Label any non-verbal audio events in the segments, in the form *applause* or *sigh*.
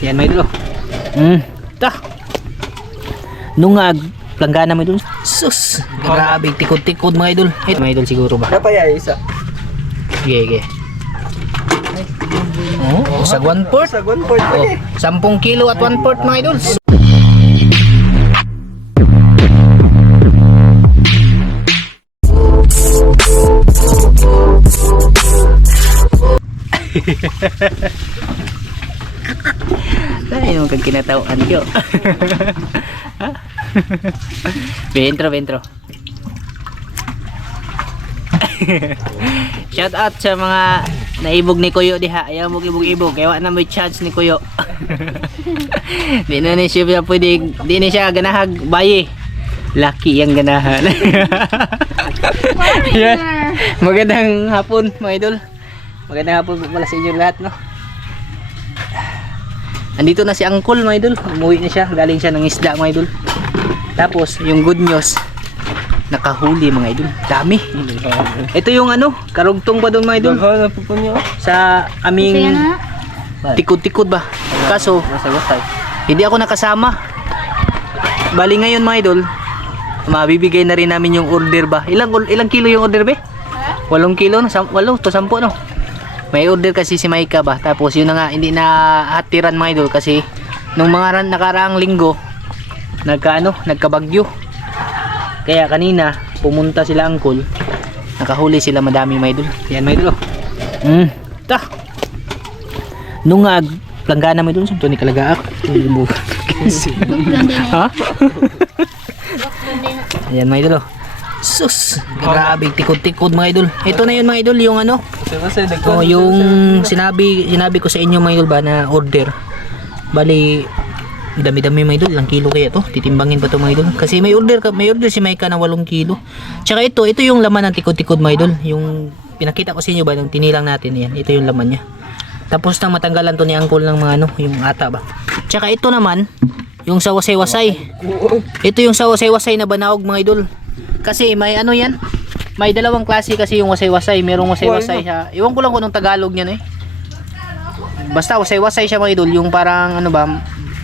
Yan may idol. Hmm. Ta. Nungag planggana mo idol. Sus. Grabe tikod-tikod mga idol. Ito mga idol siguro ba? Napaya isa. Sige, sige. Oh, sa 1 port. Sa gun port Oh, lagi. 10 kilo at 1 port mga idol. Yung *laughs* kag kinatawaan ko. *laughs* Ventro, ventro. *laughs* Shout out sa mga naibog ni Kuyo diha. Ayaw mo ibog-ibog. Kaya na may chance ni Kuyo. *laughs* di na ni siya pwede, di na siya ganahag bayi. Lucky yung ganahan. Yan. Magandang hapon, mga idol. Magandang hapon po pala sa inyo lahat, no? Andito na si Uncle, mga idol. Umuwi na siya. Galing siya ng isda, mga idol. Tapos, yung good news, nakahuli, mga idol. Dami. Ito yung ano, karugtong ba doon, mga idol? Sa aming tikod-tikod ba? Kaso, hindi ako nakasama. Bali ngayon, mga idol, mabibigay na rin namin yung order ba? Ilang ilang kilo yung order be? Walong kilo, no? Sam, walo to sampo no. May order kasi si Maika ba? Tapos yun na nga, hindi na hatiran mga idol kasi nung mga ran- nakaraang linggo, nagka ano, nagkabagyo. Kaya kanina, pumunta sila angkol, nakahuli sila madami mga idol. Yan mga idol. oh. Mm, ta. Nung uh, planggana mo doon, sa ni kalagaak. *laughs* ha? *laughs* Ayan mga idol. oh. Sus, grabe tikod-tikod mga idol. Ito na yun mga idol, yung ano. Oh, yung sinabi sinabi ko sa inyo idol ba na order. Bali dami-dami mga idol, ilang kilo kaya to? Titimbangin pa to mga idol. Kasi may order ka, may order si Maika na 8 kilo. Tsaka ito, ito yung laman ng tikod-tikod mga idol. Yung pinakita ko sa inyo ba nung tinilang natin yan. Ito yung laman niya. Tapos na matanggalan to ni Angkol ng mga ano, yung ata ba. Tsaka ito naman, yung sa wasay-wasay. Ito yung sa wasay-wasay na banaog mga idol. Kasi may ano yan, may dalawang klase kasi yung wasay-wasay. Merong wasay-wasay siya. Iwan ko lang kung anong Tagalog niyan eh. Basta wasay-wasay siya mga idol. Yung parang ano ba,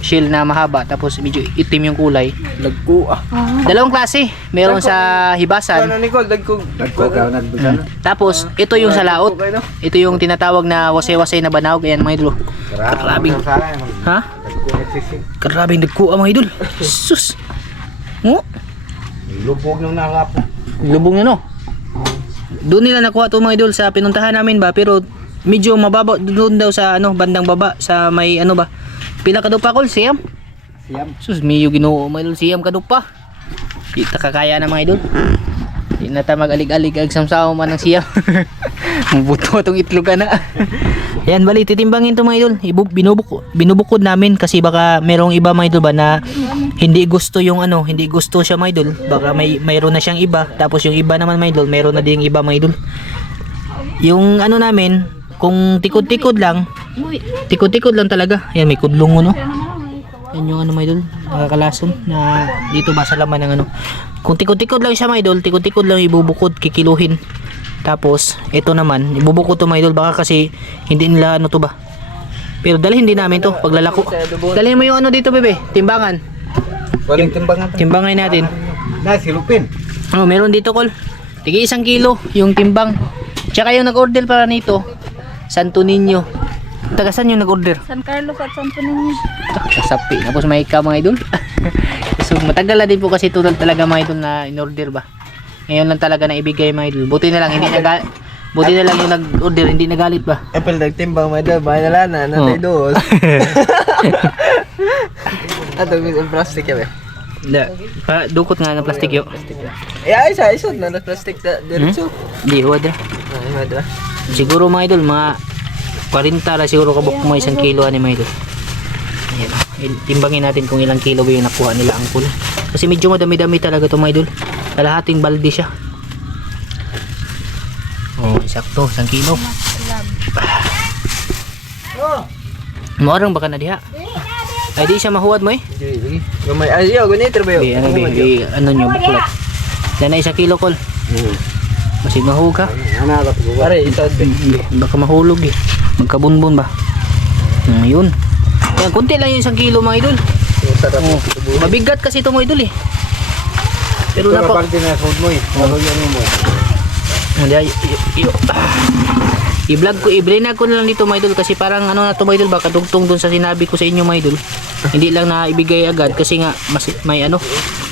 shell na mahaba. Tapos medyo itim yung kulay. Dagko ah. Dalawang klase. Meron sa Ano hibasan. Nicole, dagko. Dagko ka Mm. Tapos ito yung sa laot. Ito yung tinatawag na wasay-wasay na banaog. Ayan mga idol. Karabing. Ha? Karabing nagkuha mga idol. *laughs* Sus. Oh, Lubog nung nakapo. lubong na no. Doon nila nakuha to mga idol sa pinuntahan namin ba pero medyo mababa doon daw sa ano bandang baba sa may ano ba pila ka daw pa kol siyam? Siyam. sus miyo ginoo mga idol siyam ka daw pa. Di ta kakaya na mga idol. Di na ta mag-alig-alig ag samsaw man ng siyam *laughs* mabuto itong *laughs* itlog na yan bali titimbangin to mga idol. Ibu, binubuk, binubukod namin kasi baka merong iba mga idol ba na hindi gusto yung ano hindi gusto siya mga idol. Baka may mayroon na siyang iba. Tapos yung iba naman mga idol meron na din iba mga idol. Yung ano namin kung tikod-tikod lang tikod-tikod lang talaga. Yan may kudlong no yan yung ano mga idol nakakalason na dito ba sa laman ng ano. Kung tikod-tikod lang siya mga idol tikod-tikod lang ibubukod kikiluhin tapos ito naman ibubukod to mga idol baka kasi hindi nila ano to ba pero dalhin din namin to paglalako dalhin mo yung ano dito bebe timbangan Walang timbangan. timbangan natin Na silupin. oh meron dito kol tigi isang kilo yung timbang tsaka yung nag-order para nito Santo Niño taga saan yung nag-order San Carlos at Santo Niño. Kasapi. Tapos may ka mga idol. *laughs* so matagal na din po kasi ito talaga mga idol na in-order ba. Ngayon lang talaga na ibigay mga idol. Buti na lang hindi naga *laughs* Buti na lang yung nag-order hindi nagalit ba. Apple nagtimbang mo daw, bahay na lang na, Oh. doon. *laughs* Ato, may plastic yan eh. Da, pa dukot nga ng plastic yo. Eh, ay, isa, isa, na na plastic na, diretso. Di huwad na. Ay, madra. Siguro mga idol mga 40 na siguro kabuk mo isang kilo ani mga idol. Ayan. Timbangin natin kung ilang kilo ba yung nakuha nila ang kulo. Kasi medyo madami-dami talaga to mga idol. Kalahating balde siya. Oh, sakto, isang kilo. Muarang baka na diha. Ay di siya mahuwad mo eh. Sige, sige. Gamay, ay, yo, ganito ba Bi, ano, ano nyo, bukulat. Yan na isa kilo kol. Kasi mahug ka. Ka Pare, isa, Baka mahulog eh. Magkabunbun ba? Hmm, yun. Yan, kunti lang yung isang kilo mga idol. Oh, mabigat kasi ito mga idol eh. Pero na napa... parte na food mo eh. Ano yan mo? Hindi, ay, y- y- ah. I-vlog ko, i-brain ko na lang dito mga idol kasi parang ano na to mga idol baka tugtong dun sa sinabi ko sa inyo mga idol. Hindi lang na ibigay agad kasi nga mas, may ano,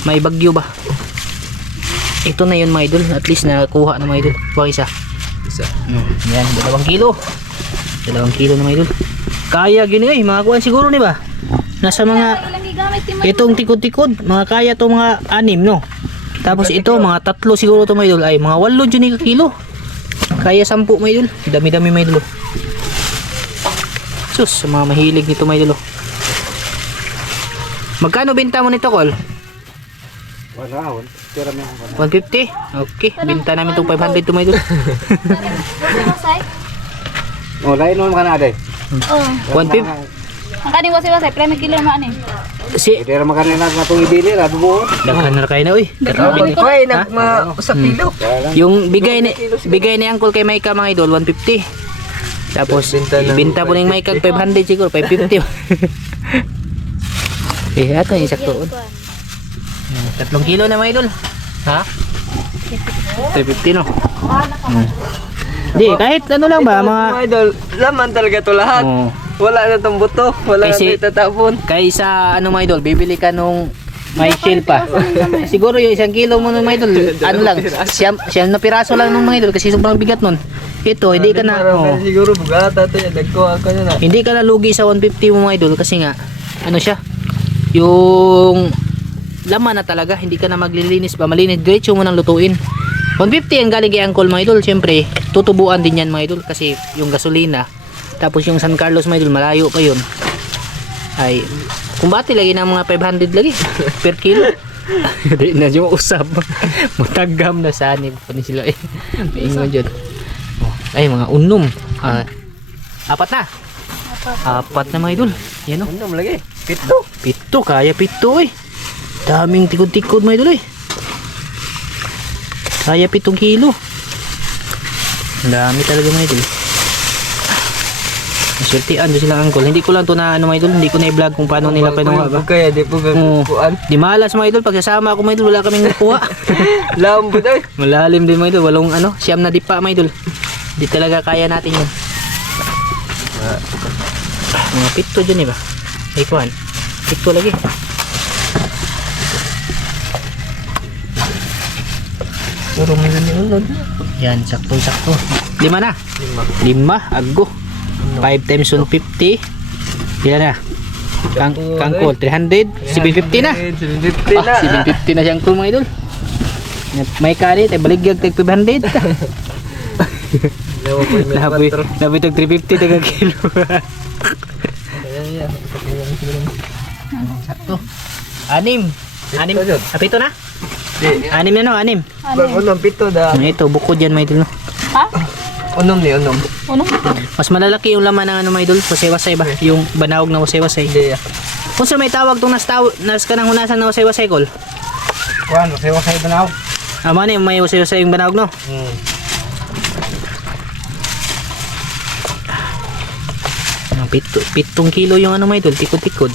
may bagyo ba. Ito na yun mga idol, at least nakuha na mga idol. Huwag isa. Isa. Mm, yan, dalawang kilo. Dalawang kilo na mga idol. Kaya gini eh, mga kuwan siguro ni ba? Nasa mga mo. Itong tikod-tikod, mga kaya to mga anim, no? Tapos ito, mga tatlo siguro to mga idol, ay mga walo dyan ka kilo. Kaya sampu mga idol. Dami-dami mga idol. oh. Sus, mga mahilig nito mga idol. oh. Magkano benta mo nito, ako. 150? Okay, benta namin itong 500 to mga idol. *laughs* Oh, lain naman ka na day. Oh. 150? Ang kaning wasay-wasay, premi kilo naman eh. Si, Tira mo ka na na itong idili, rabi mo. daghan na kayo na, uy. Grabe. Ay, nag ma sa kilo. Yung bigay ni bigay ni Uncle kay Maika mga idol 150. Tapos ibenta po ng Maika 500 siguro 550. *laughs* eh ato yung sakto. Tatlong kilo na mga idol. Ha? 350 no. Hmm. Di kahit ano lang ba mga Mga idol, laman talaga to lahat. oh, Wala na tong buto. Wala Kasi- na itatapon. kaysa ano mga idol bibili ka nung may shell pa. Siguro yung isang kilo mo ng mga idol, *laughs* ano lang, siyam, siyam na piraso lang ng mga idol kasi sobrang bigat nun. Ito, hindi ka na, oh, siguro bugata to yan. Nagkuha ka na na. Hindi ka na lugi sa 150 mo mga idol kasi nga ano siya yung laman na talaga hindi ka na maglilinis ba malinis diretso mo nang lutuin 150 ang galing kay Uncle mga idol syempre tutubuan din yan mga idol kasi yung gasolina tapos yung San Carlos idol malayo pa yun ay kumbati lagi ng mga 500 lagi *laughs* per kilo *laughs* di na yung usap *laughs* mutagam na sanib pa ni sila eh maingon dyan Oh, ay mga unom ah, apat na Apat na mga idol. Yan o. Ano lagi? Pito. Pito. Kaya pito eh. Daming tikod-tikod mga idol eh. Kaya pitong kilo. Ang dami talaga mga idol. Masyertian doon sila angkol. Hindi ko lang to na ano mga idol. Hindi ko na i-vlog kung paano nila pinuha ba. Kaya di po gagukuan. Di malas mga idol. Pag sasama ako mga idol, wala kaming nakuha. Lambo *laughs* daw. Malalim din mga idol. Walong ano, siyam na dipa mga idol. Di talaga kaya natin yun. Mga pito dyan eh ba? Ay kuhan. Pito lagi. Puro mo na niunod. Yan, sakto-sakto. Lima na. Lima. Lima, aggo. 5 times 150. Yan na. Kang, kangkol, 300. 750 na. 750 na. Ah, 750 na siyang kul mga idol. May karit, ay baligyag tag 500. Lawa po yung Nabi, quattro. nabi tag 350 taga kilo. Sakto. Anim. Anim. Pito, Jod. Ah, na? Anim na no, anim. Unong pito da. Ano ito, bukod yan mga idol. No? Ha? Unom ni unom. Unong? Mas malalaki yung laman ng ano mga idol, wasay-wasay ba? Yung banawag na wasay-wasay. Hindi ah. Kung sa may tawag tong nas, taw, nas ka nang hunasan na wasay-wasay kol. Kuhan, sayo kayo ba na ako? Ama ni may wasay-wasay yung banawag no. Hmm. Ang pito, pitong kilo yung ano mga idol, tikod-tikod.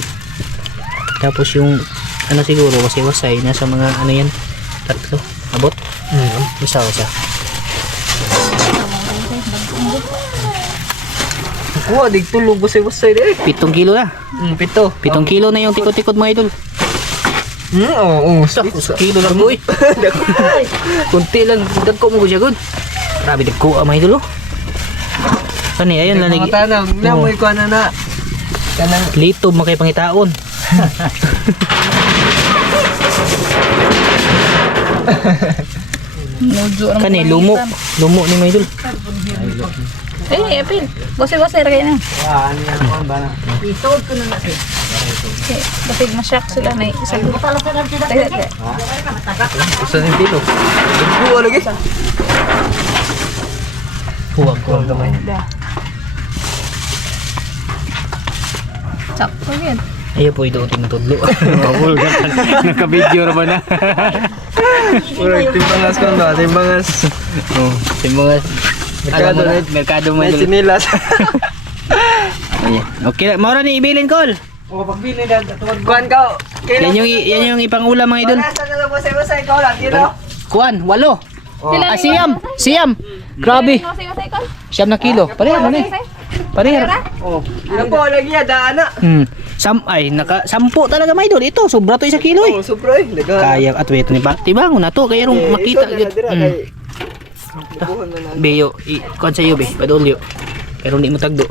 Tapos yung ano siguro wasay-wasay nasa mga ano yan, tatlo. Abot? Hmm. Isa isa. Kuha, dig tulog ko sa wasay di. Pitong kilo na. Hmm, pito. Pitong kilo na yung tikod-tikod mga idol. Hmm, oo, oo. Sa, sa kilo lang boy. *laughs* Kunti lang, dagko mo ko siya good. Grabe dagko ah, mga idol oh. Kani, ayun lang Mga lagi. tanang, na mo ikuha na na. Kanang Lito makay pangitaon. *laughs* Kani, lumo. Lumo ni mga idol. Eh, Epil. Wasay-wasay rin na. Ah, ano yan kuha ba na? Okay. Basig masyak sila na isang. Usa ni pilo. Kuha lagi. Huwag ko. Kuha gamay. Sakto yun. Ayaw po ito uting tudlo. Mabul ka. Naka-video na ba na? Ura, timbangas ko ba? Timbangas. oh, mga Merkado ano mo na, merkado mo May sinilas. *laughs* Ayan. Okay na. Mora ni ibilin kol. O, pagbili na. Kuhan ka. Yan yung, i- yan yung ipangulam mga idol. Nasa na lang masay-masay ka lang. Dito. Kuan, walo. Sila Ah, ni- siyam. Siyam. Grabe. Masay-masay ko. Siyam na kilo. Pareha na eh. Pareha. Oh. Ano po, lagi yan. Daan na. Hmm. Sam ay naka sampu talaga mga idol. Ito sobra to isa kilo eh. Oh, sobra eh. Kaya at wait ni ba? Tibango na to kaya rong makita Ito. Beyo, i kuan sa iyo be, padulyo. Pero hindi mo tagdo.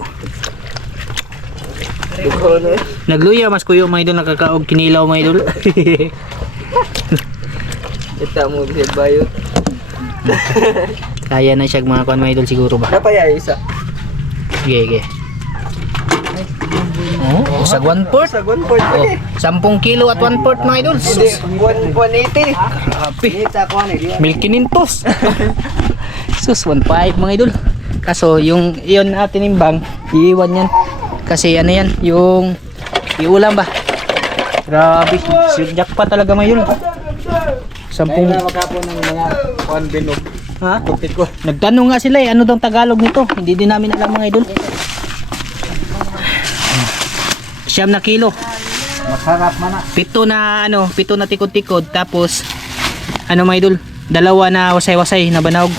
Nagluya mas kuyo mga idol nakakaog kinilaw mga idol. Kita mo sa bayo. *laughs* Kaya na siya mga kuan mga idol siguro ba. Napaya isa. Sige, sige. Oh, sa 1 port. Sa gun point Oh, eh. 10 kilo at 1 port mga idol. Hindi, Sus, 180. Grabe. Kita ko *laughs* 1500. Sus, 1.5 mga idol. Kaso yung iyon natin imbang, iiwan yan. Kasi ano yan, yung iulam ba? Grabe, sirjak pa talaga mga idol. Sampung, Magkapo ng mga kuhan binog. ha? Tiko. Nagtanong nga sila eh, ano daw Tagalog nito? Hindi din namin alam mga idol. Siyam na kilo. Masarap man na. Pito na ano, pito na tikod-tikod tapos ano mga idol, dalawa na wasay-wasay na banaog.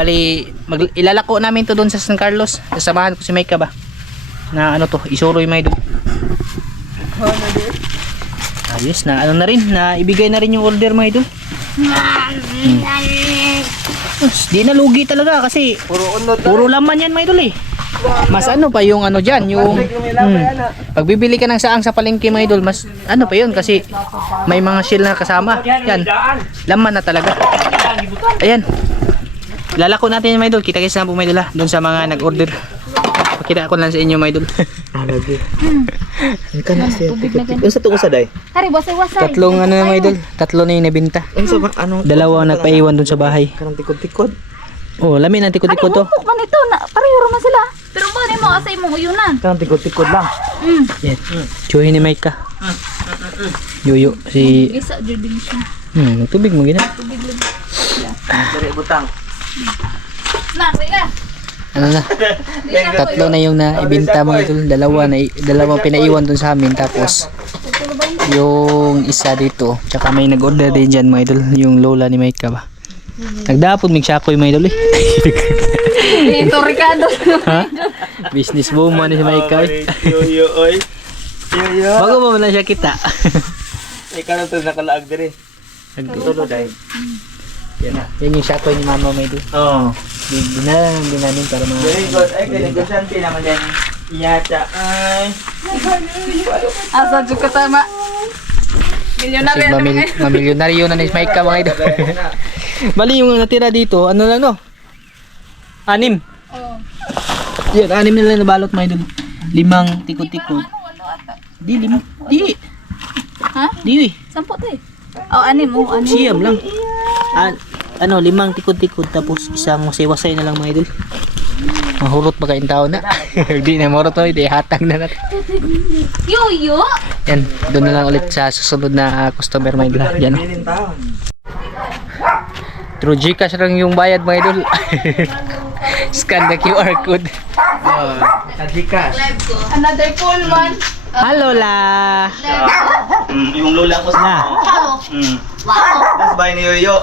Bali, mag, ilalako namin to doon sa San Carlos. Sasamahan ko si Mike ba? Na ano to, isuroy mga idol. Ayos na, ano na rin, na ibigay na rin yung order mga idol. Hmm. Us, Di na lugi talaga kasi Puro puro laman yan mga idol eh. Mas ano pa yung ano dyan, yung hmm, yan ah. pag bibili ka ng saang sa palengke mga idol, mas ano pa yun kasi may mga shell na kasama. Yan. Laman na talaga. Ayan. Lalako natin yung idol. Kita kita na po mga idol ha. Doon sa mga nag-order. Pakita ko lang sa inyo mga idol. Lagi. *laughs* Ang kana siya. Yung sa tungo sa day. Hari, wasay-wasay. Tatlong ano na mga idol. Tatlo na yung nabinta. Ang sa ano? Dalawa ang nagpaiwan doon sa bahay. Karang tikod-tikod. Oh, lamin ang tikot-tikot to. Ano man ito? Na, pareho man sila. Pero ba ni mo asay mo uyunan? Karang tikod-tikot lang. Mm. Yan. Chuhin ni Mike ka. Yuyo. Si... Isa jud din siya. Hmm, tubig mo gina. Dari butang. Ano na? Tatlo na yung naibinta mga idol. Dalawa na dalawang pinaiwan dun sa amin tapos yung isa dito tsaka may nag-order din dyan mga idol yung lola ni Mike ba nagdapod mig syakoy mga idol eh *laughs* Ito Ricardo. ha business woman ni si Mike eh. Yo yo oy. Yo yo. bago pa man siya kita Ikaw na to nakalaag diri. Tulo day. Yan na yan yung syakoy ni mama mga idol Oh. dinala lang din namin para mga Very good. Ay, kaya negosyante naman yan. Yata. Ay. Asa jud ka tama. Milyonaryo na mga. mamilyonaryo na ni Mike ka mga idol Bali yung natira dito, ano lang no? Anim. Oh. Yan, anim na lang nabalot mga idol. Limang tikot-tikot. Di, limang. Di. Ha? Di, eh. Sampo to eh. Oh, anim mo, anim. Siyam lang. Ah, ano, limang tikot-tikot tapos isang wasay-wasay na lang mga idol. Mahurot ba kayong tao na? *laughs* Hindi na mahurot to, hindi hatang na natin. Yuyo. Yan, doon na lang ulit sa susunod na ah, customer mga idol. Yan. oh. Through Gcash lang yung bayad mga idol. *laughs* Scan the QR code. Kadikas. Another full one. Hello la. Mm, yung lula ko sa Na. Mm. That's by ni Yoyo. *laughs*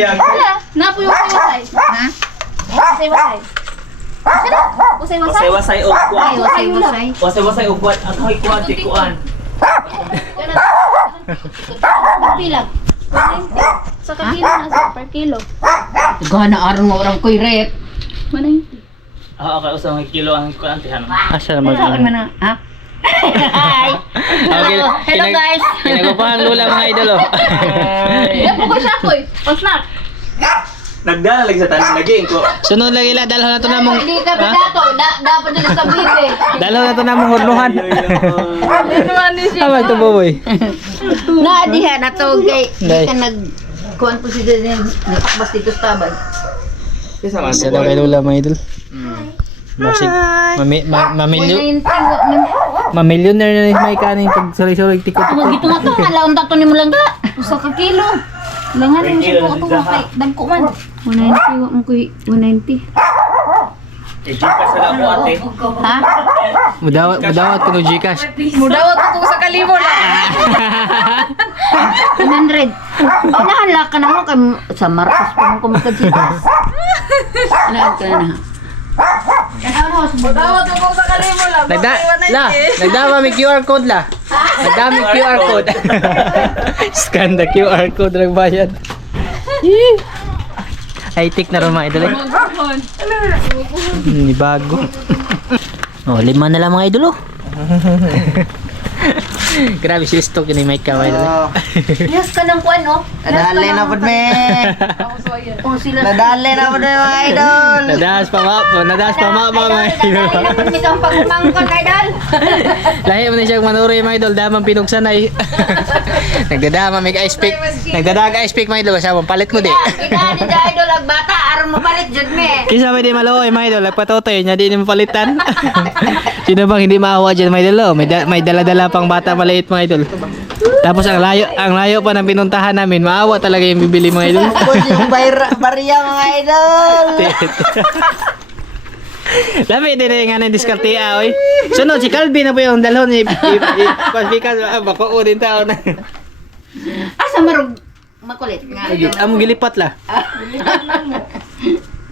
Yan? Wala. Napo yung wasay-wasay. Ha? Wasay-wasay. Kada? Wasay-wasay? Wasay-wasay o kuwan. wasay-wasay. Wasay-wasay o kuwan. Ang hoy kuwan, di kuwan. Pila? 190. Sa kakilo na sa per kilo. Gana aron mo orang koy ret. 190. Ah, okay. Usang kilo ang kuwan. Tihan. Asa naman Saan man na? Ha? Hi. Okay. Hello guys. Kinagupahan lula mga idol oh. Yan po ko siya ko eh. Pasnak. Nagdala lagi sa tanan lagi ko. Sunod lagi la dalho na to namong Hindi ka pa dato. Da dapat din sa bibe. dalho na to namong hurnuhan. Ano naman ni siya? Tama to boy. Na diha na to kay Day. ka nag kuan po si din natakbas dito sa man. Isa daw kay lula mga idol. Masig, mami, ma, mamilyo, 190 wa man. mamilyoner na ni Mike kanin pag suloy-suloy tikot. Mo gitu nga to halaon tato nimo lang ga. Usa ka kilo. Langan mo siya ko ito kay dagko man. 190 wa mo koy 190. Ha? Mudawat, mudawat ko no Gcash. Mudawat ko sa kalimo na. 100. Oh, nahala ka naman kay sa Marcos pa mo kumakajitas. Ano ka na? Sa Mudawat ko sa kalimo lang. Nagda, la, nagdama may QR code la. *laughs* Nagdami QR code. *laughs* Scan the QR code ng bayad. High tech na rin mga idol eh. Ni bago. Oh, lima na lang mga idol oh. *laughs* *laughs* Grabe si stock ni Mike ka mga idol. eh. Yes ka ng kuan, oh. Nadali na po me. Kung *laughs* sila Nadali na po me mga idol. Nadaas pa ma, nadaas pa ma mga idol. Naman isang pagmangkon, idol. *laughs* Lahi mo na siyang manuri mga idol, damang pinugsanay. Nagdadama may ice pick. Nagdadaga ice pick mga idol, siya palit mo di. Ika ni idol ag bata, aron mo palit jud me. Kisa may di maluoy mga idol, nagpatotoy niya di ni mapalitan. *laughs* Sino bang hindi maawa dyan mga idol? oh? May, da- may dala-dala pang bata maliit mga idol. Tapos ang layo, ang layo pa ng pinuntahan namin, maawa talaga yung bibili mga idol. Tapos yung bayra, barya mga idol. *laughs* Labi din na yung nga ng diskarte ah, oy. Sunod, si Calvin na po yung dalhon ni Pasbikas. Ah, bako o din tao na. Asa marog makulit nga. Amo gilipat la.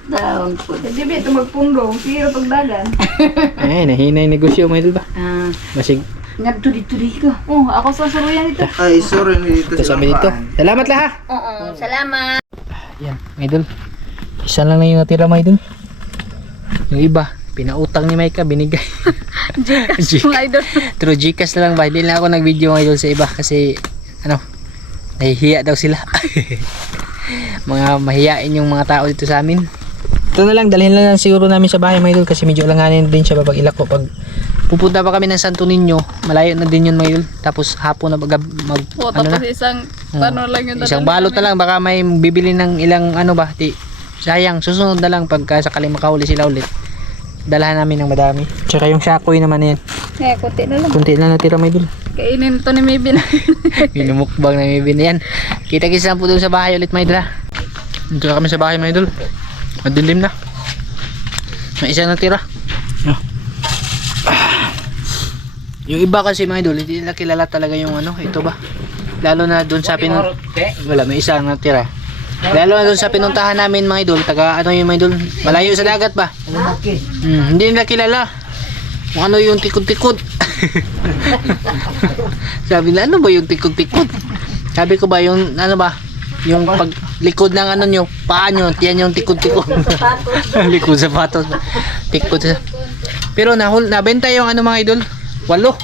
Daon po. Hindi ba ito magpunggong? Pero pagdagan. Ay, *laughs* nahinay negosyo idol ba? Ah, Masig, ngadto dito dito. Oh, ako sa suruyan dito. Ay, sorry dito ito sabi dito. Salamat la ha. Oo, salamat. Yan, mga idol. Isa lang na yung natira mga idol. Yung iba, pinautang ni Micah, binigay. *laughs* Gcash. Mga idol. True Gcash na lang ba? Hindi na ako nag-video mga idol sa iba kasi, ano, nahihiya daw sila. *laughs* mga mahiyain yung mga tao dito sa amin. Ito na lang, dalhin lang siguro namin sa bahay mga idol kasi medyo alanganin din siya pag ilako. Pag pupunta pa kami ng Santo Niño, malayo na din yun mga idol. Tapos hapon na mag, mag Oh, ano na, tapos isang, ano lang yung isang balot na lang baka may bibili ng ilang ano ba di sayang susunod na lang pagka sakaling makahuli sila ulit. Dalahan namin ng madami. Tsaka yung shakoy naman na yan. Eh, kunti na lang. kunti na natira may dul Kainin to ni Mibin. minumukbang na *laughs* may bin yan. Kita kita lang po dun sa bahay ulit may dala dito na kami sa bahay may dul madilim na. May isa natira. Ah. yung iba kasi mga idol hindi nila kilala talaga yung ano ito ba? Lalo na doon sa pinun wala may isa natira. Lalo na doon sa pinuntahan namin mga idol taga ano yung mga idol? Malayo sa dagat ba? Hmm, hindi nila kilala. Kung ano yung tikod-tikod. *laughs* Sabi na ano ba yung tikod-tikod? Sabi ko ba yung ano ba yung paglikod ng ano nyo paa nyo yan yung tikod-tikod. *laughs* Likod sapatos. Tikod sa pero nahul nabenta yung ano mga idol? Walo.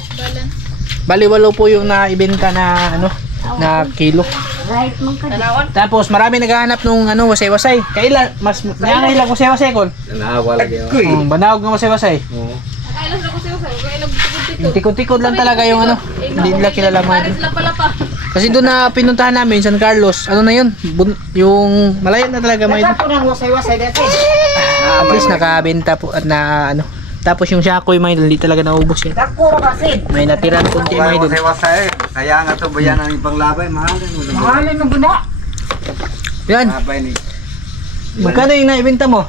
Bali walo po yung naibenta na ano na kilo. Right man ka. tapos marami naghahanap nung ano wasay-wasay. Kailan mas nangyay lang wasay-wasay kon Naawa lagi um, banawag ng wasay-wasay. Sa'yo. Kaya nagtikod-tikod. yung tikod-tikod lang talaga yung ano. Hindi nila kilala mga idol. Paris lang pala pa. Kasi doon na pinuntahan namin San Carlos ano na yun Bun- yung malayo na talaga mga idol at least nakabenta po at na ano tapos yung shakoy idol hindi talaga naubos yan may natirang kunti mga idol Wasay-wasay. Kaya nga to bayan ang ibang labay. Mahalin mo. Mahalin mo. yan Labay ni. magkano yung naibenta mo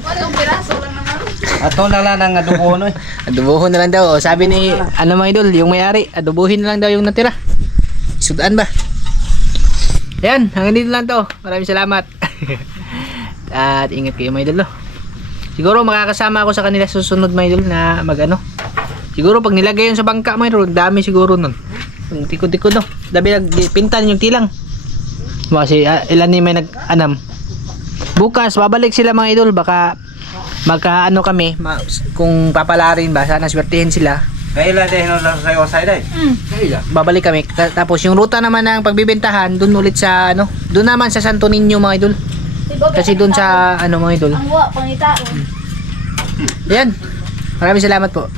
Walong piraso lang. Ato na lang ang adubo no. adobohin na lang daw. Sabi ni ano mga idol yung may-ari adobohin na lang daw yung natira. Sudan ba? Yan hanggang dito lang to. Maraming salamat. *laughs* At ingat kayo mga idol no? siguro makakasama ako sa kanila susunod mga idol na mag ano. Siguro pag nilagay yun sa bangka mga idol dami siguro nun. Tikod-tikod no dabi nagpintan yung tilang. Kasi ah, ilan ni may nag-anam. Bukas babalik sila mga idol. Baka magka ano kami? Ma- kung papalarin ba sana swertihin sila. Kailan din no sa wasay dai. babalik kami. Ta- tapos yung ruta naman ng pagbibentahan dun ulit sa ano dun naman sa Santo Niño mga idol. Kasi dun sa ano mga idol. Ang wa, pangitaon. yan maraming salamat po